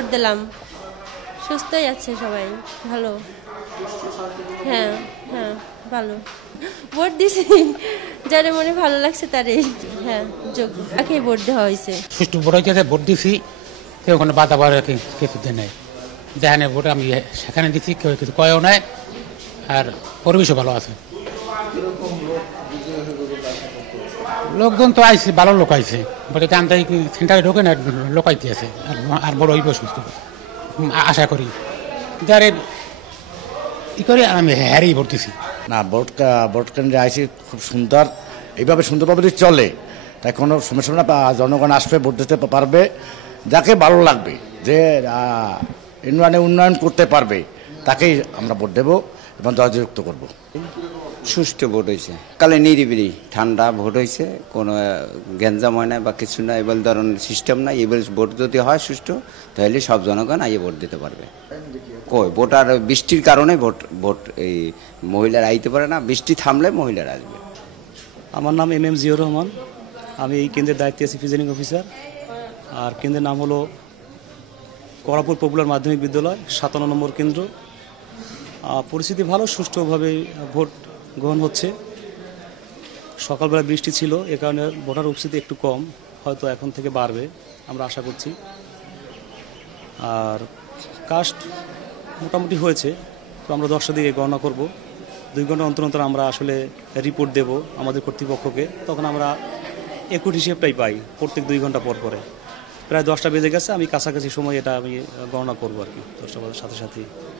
Vote দিলাম, সুস্থই আছে সবাই, ভালো। হ্যাঁ হ্যাঁ, ভালো। ভোট দিছি, যারে মনে ভালো লাগছে তারে। হ্যাঁ, যোগ্যকে ভোট দেওয়া হয়েছে। সুষ্ঠু ভোট হয়েছে, ভোট দিছি, কেউ কোনো বাধা বাড়া কিছু দেয় নাই। যেখানে ভোট আমি সেখানে দিচ্ছি, কেউ কিছু কয়েও নাই, আর পরিবেশও ভালো আছে। লোকজন তো আইসে, ভালো লোক আইসে, বলে জানতে সেন্টারে ঢোকে না, লোকাইতে আছে, আর বড় হইব সুস্থ আশা করি। যারে ই করে আমি হ্যারেই ভোট দিছি। না, ভোট কেন্দ্রে আইসি খুব সুন্দর, এইভাবে সুন্দরভাবে যদি চলে তাই কোনো সমস্যা না, জনগণ আসবে, ভোট দিতে পারবে, যাকে ভালো লাগবে, যে উন্নয়ন করতে পারবে তাকেই আমরা ভোট দেবো এবং জয়যুক্ত করবো। সুষ্ঠু ভোট হয়েছে, কালে নিরিবিলি ঠান্ডা ভোট হয়েছে, কোনো গ্যাঞ্জাম হয় না বা কিছু না, এবার ধরনের সিস্টেম নাই। এবার ভোট যদি হয় সুষ্ঠু, তাহলে সব জনগণ আইয়ে ভোট দিতে পারবে। কই ভোটার বৃষ্টির কারণে ভোট এই মহিলারা আইতে পারে না, বৃষ্টি থামলে মহিলারা আসবে। আমার নাম MM জিয়র রহমান, আমি এই কেন্দ্রের দায়িত্বে আছি প্রিজাইডিং অফিসার। আর কেন্দ্রের নাম হলো করাপুর পপুলার মাধ্যমিক বিদ্যালয়, 57 নম্বর কেন্দ্র। পরিস্থিতি ভালো, সুষ্ঠুভাবে ভোট গ্রহণ হচ্ছে। সকালবেলা বৃষ্টি ছিল, এ কারণে ভোটার উপস্থিতি একটু কম, হয়তো এখন থেকে বাড়বে আমরা আশা করছি। আর কাস্ট মোটামুটি হয়েছে, তো আমরা 10টার দিকে গণনা করব। 2 ঘন্টা অন্তর অন্তর আমরা আসলে রিপোর্ট দেব আমাদের কর্তৃপক্ষকে, তখন আমরা একুট হিসেবটাই পাই প্রত্যেক 2 ঘন্টা পর পরে। প্রায় 10টা বেজে গেছে, আমি কাছাকাছি সময় এটা আমি গণনা করবো আর কি, 10টা বাজার সাথে সাথেই।